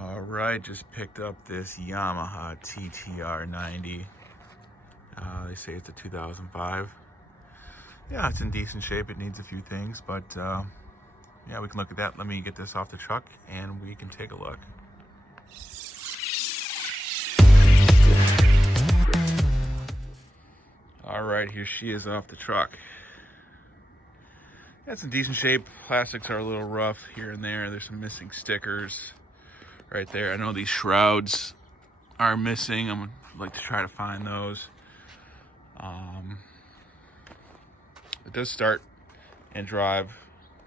All right, just picked up this Yamaha TTR90. They say it's a 2005. Yeah, it's in decent shape. It needs a few things, but yeah, we can look at that. Let me get this off the truck and we can take a look. All right, here she is off the truck. Yeah, it's in decent shape. Plastics are a little rough here and there. There's some missing stickers right there. I know these shrouds are missing. I'd like to try to find those. It does start and drive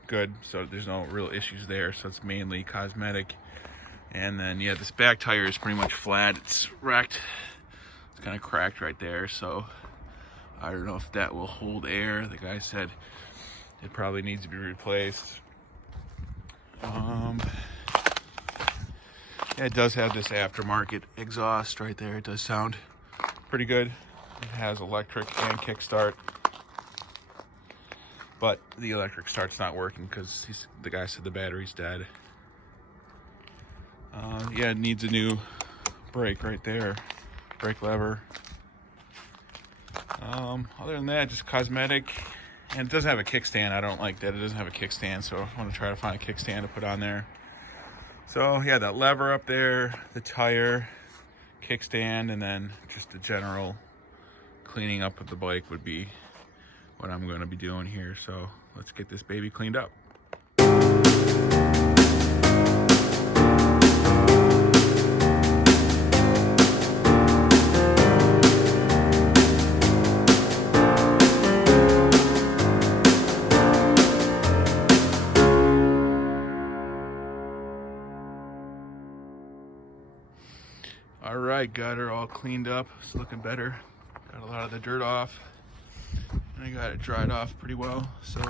good, so there's no real issues there. So it's mainly cosmetic. And then yeah, this back tire is pretty much flat. It's wrecked. It's kind of cracked right there. So I don't know if that will hold air. The guy said it probably needs to be replaced. Yeah, it does have this aftermarket exhaust right there. It does sound pretty good. It has electric and kickstart, but the electric start's not working because the guy said the battery's dead. Yeah, it needs a new brake right there, brake lever. Other than that, just cosmetic. And it doesn't have a kickstand. I don't like that it doesn't have a kickstand, so I want to try to find a kickstand to put on there. So yeah, that lever up there, the tire, kickstand, and then just the general cleaning up of the bike would be what I'm going to be doing here. So let's get this baby cleaned up. All right, got her all cleaned up. It's looking better. Got a lot of the dirt off. And I got it dried off pretty well. So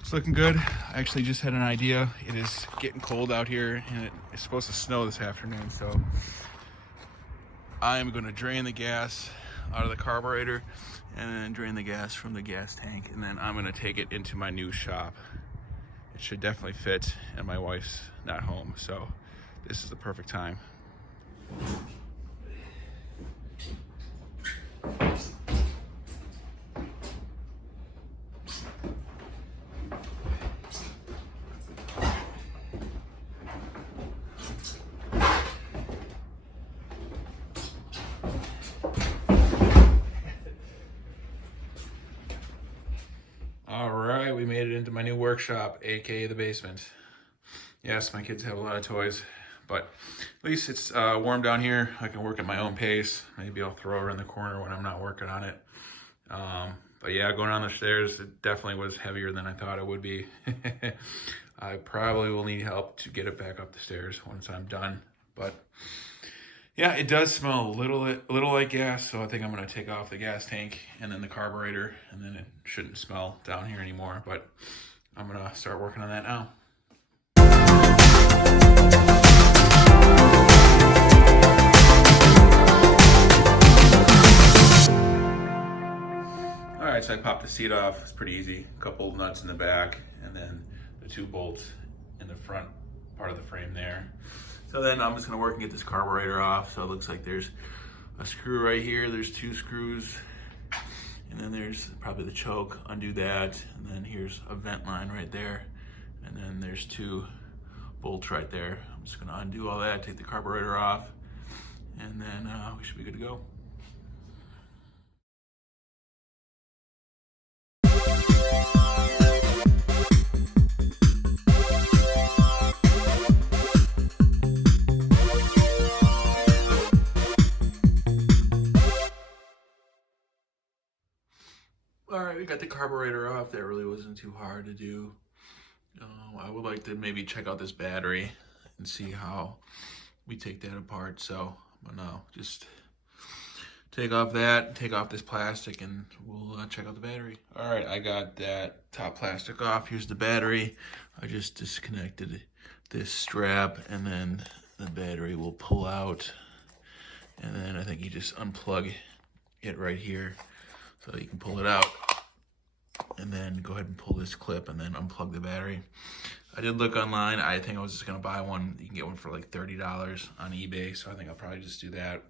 it's looking good. I actually just had an idea. It is getting cold out here and it's supposed to snow this afternoon. So I am going to drain the gas out of the carburetor and then drain the gas from the gas tank. And then I'm going to take it into my new shop. It should definitely fit, and my wife's not home. So this is the perfect time. All right, we made it into my new workshop, aka the basement. Yes, my kids have a lot of toys, but at least it's warm down here. I can work at my own pace. Maybe I'll throw her in the corner when I'm not working on it. But yeah, going down the stairs, it definitely was heavier than I thought it would be. I probably will need help to get it back up the stairs once I'm done. But yeah, it does smell a little like gas, so I think I'm gonna take off the gas tank and then the carburetor, and then it shouldn't smell down here anymore. But I'm gonna start working on that now. All right, so I popped the seat off. It's pretty easy. A couple nuts in the back, and then the 2 bolts in the front part of the frame there. So then I'm just gonna work and get this carburetor off. So it looks like there's a screw right here. There's 2 screws, and then there's probably the choke. Undo that, and then here's a vent line right there, and then there's 2 bolts right there. I'm just gonna undo all that, take the carburetor off, and then we should be good to go. All right, we got the carburetor off. That really wasn't too hard to do. I would like to maybe check out this battery and see how we take that apart. So I'm gonna just take off that, take off this plastic, and we'll check out the battery. All right, I got that top plastic off. Here's the battery. I just disconnected this strap, and then the battery will pull out. And then I think you just unplug it right here, so you can pull it out. And then go ahead and pull this clip and then unplug the battery. I did look online. I think I was just gonna buy one. You can get one for like $30 on eBay, so I think I'll probably just do that.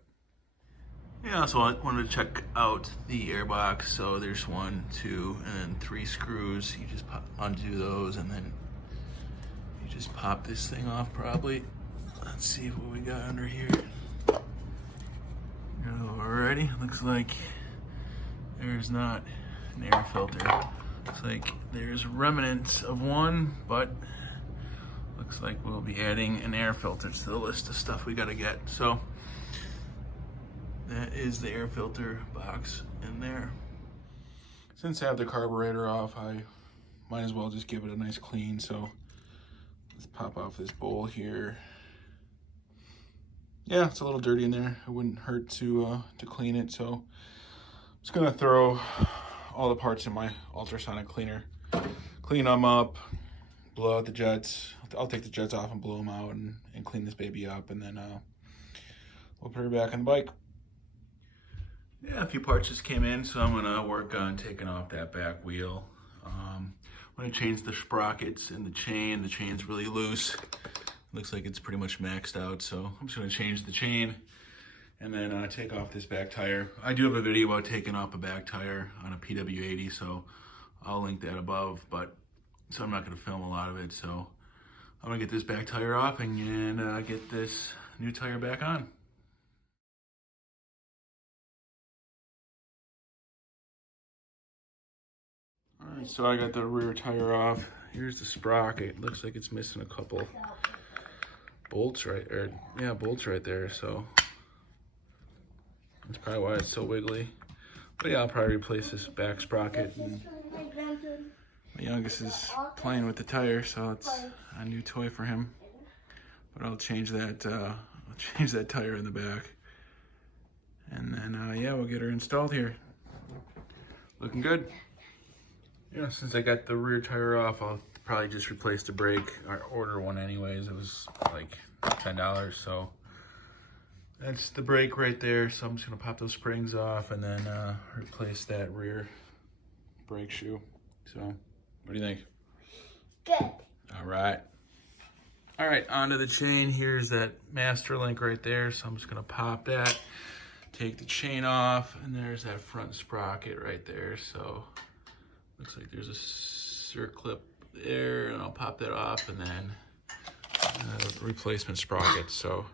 Yeah, so I wanted to check out the airbox. So there's 1, 2, and then 3 screws. You just undo those, and then you just pop this thing off probably. Let's see what we got under here. Alrighty, looks like there's not an air filter. Looks like there's remnants of one, but looks like we'll be adding an air filter to the list of stuff we gotta get. So that is the air filter box in there. Since I have the carburetor off, I might as well just give it a nice clean. So let's pop off this bowl here. Yeah, it's a little dirty in there. It wouldn't hurt to clean it. So I'm just gonna throw all the parts in my ultrasonic cleaner, clean them up, blow out the jets. I'll take the jets off and blow them out and clean this baby up, and then we'll put her back on the bike. Yeah, a few parts just came in, so I'm gonna work on taking off that back wheel. I'm gonna change the sprockets in the chain. The chain's really loose. Looks like it's pretty much maxed out, so I'm just gonna change the chain and then take off this back tire. I do have a video about taking off a back tire on a PW80, so I'll link that above, so I'm not gonna film a lot of it. So I'm gonna get this back tire off and get this new tire back on. All right, so I got the rear tire off. Here's the sprocket. Looks like it's missing a couple bolts right there. So that's probably why it's so wiggly. But yeah, I'll probably replace this back sprocket. And my youngest is playing with the tire, so it's a new toy for him. But I'll change that tire in the back, and then yeah, we'll get her installed here. Looking good. Yeah, since I got the rear tire off, I'll probably just replace the brake or order one anyways. It was like $10, so that's the brake right there. So I'm just gonna pop those springs off and then replace that rear brake shoe. So what do you think? Good. All right, onto the chain. Here's that master link right there, so I'm just gonna pop that, take the chain off, and there's that front sprocket right there. So looks like there's a circlip there, and I'll pop that off, and then replacement sprocket. So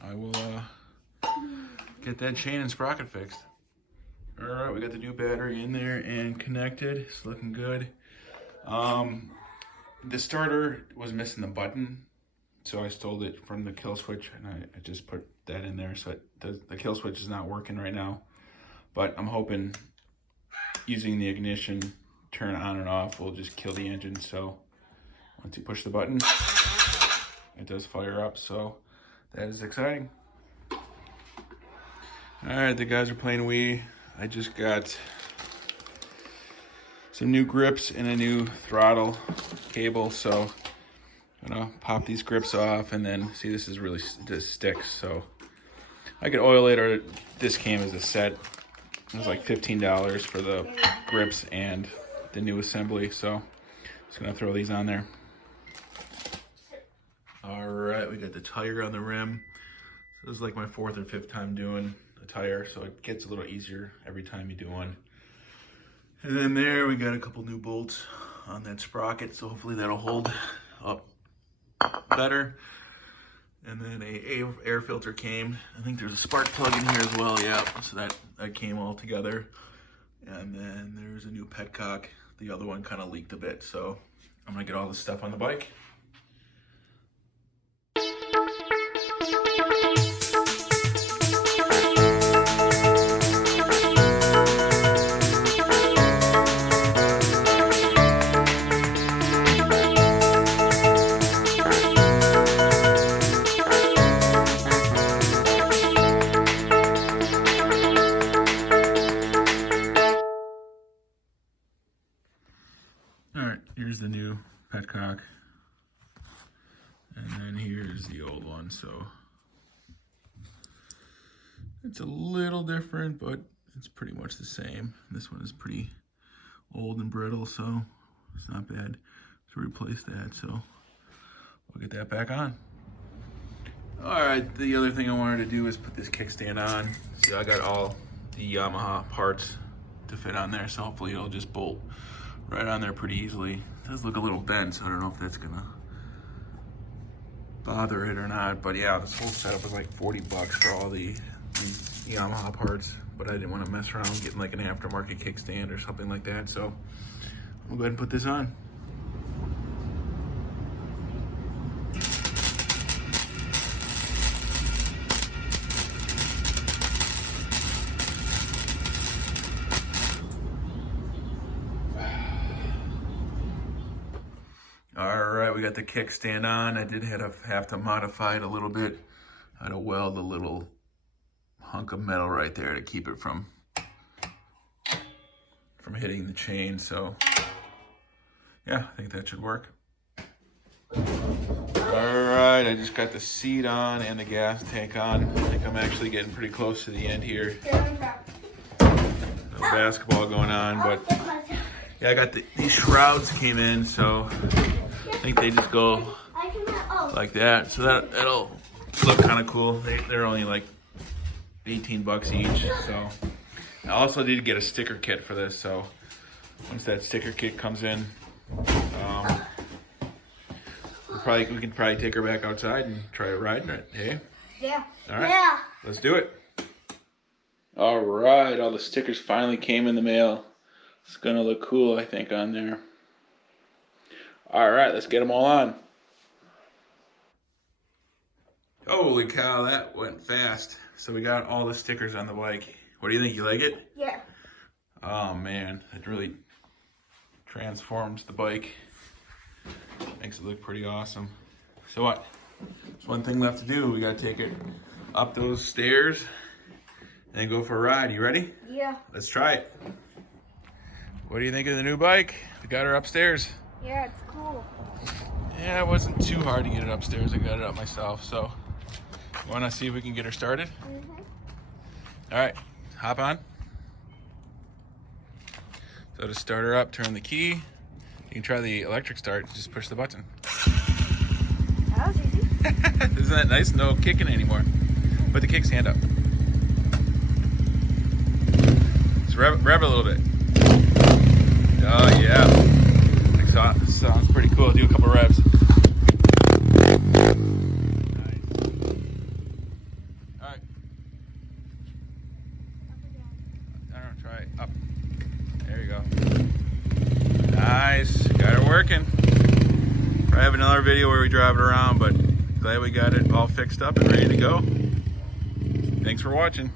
I will get that chain and sprocket fixed. All right, we got the new battery in there and connected. It's looking good. The starter was missing the button, so I stole it from the kill switch, and I just put that in there. So the kill switch is not working right now, but I'm hoping using the ignition turn on and off will just kill the engine. So once you push the button, it does fire up. So that is exciting. All right, the guys are playing Wii. I just got some new grips and a new throttle cable. So I'm gonna pop these grips off, and then see, this is really just sticks. So I could oil it, or this came as a set. It was like $15 for the grips and the new assembly. So just gonna throw these on there. All right, we got the tire on the rim. So this is like my 4th or 5th time doing a tire, so it gets a little easier every time you do one. And then there we got a couple new bolts on that sprocket, so hopefully that'll hold up better. And then a air filter came. I think there's a spark plug in here as well. Yeah, so that came all together. And then there's a new petcock. The other one kind of leaked a bit, so I'm gonna get all this stuff on the bike. Here's the new petcock, and then here's the old one. So it's a little different, but it's pretty much the same. This one is pretty old and brittle, so it's not bad. to replace that, so we'll get that back on. All right, the other thing I wanted to do is put this kickstand on. See, I got all the Yamaha parts to fit on there, so hopefully it'll just bolt right on there pretty easily. It does look a little bent, so I don't know if that's gonna bother it or not, but yeah, this whole setup was like 40 bucks for all the Yamaha parts, but I didn't want to mess around getting like an aftermarket kickstand or something like that, so I'm gonna go ahead and put this on. All right, we got the kickstand on. I did have to modify it a little bit. I had to weld a little hunk of metal right there to keep it from hitting the chain. So yeah, I think that should work. All right, I just got the seat on and the gas tank on. I think I'm actually getting pretty close to the end here. No basketball going on, but yeah, I got these shrouds came in, so I think they just go like that. So that'll look kind of cool. They're only like 18 bucks each. So I also did get a sticker kit for this. So once that sticker kit comes in, we can probably take her back outside and try riding it. Hey? Yeah. All right. Yeah. Let's do it. All right. All the stickers finally came in the mail. It's gonna look cool, I think, on there. All right, let's get them all on. Holy cow, that went fast. So we got all the stickers on the bike. What do you think? You like it? Yeah. Oh man, it really transforms the bike. Makes it look pretty awesome. So what? There's one thing left to do. We gotta take it up those stairs and go for a ride. You ready? Yeah. Let's try it. What do you think of the new bike? We got her upstairs. Yeah, it's cool. Yeah, it wasn't too hard to get it upstairs. I got it up myself. So, want to see if we can get her started? Mm-hmm. All right, hop on. So to start her up, turn the key. You can try the electric start. Just push the button. That was easy. Isn't that nice? No kicking anymore. Put the kickstand up. Just rev it a little bit. Oh yeah, that sounds pretty cool. Do a couple revs. Nice. All right. I don't know, try it up. There you go. Nice, got her working. I have another video where we drive it around, but glad we got it all fixed up and ready to go. Thanks for watching.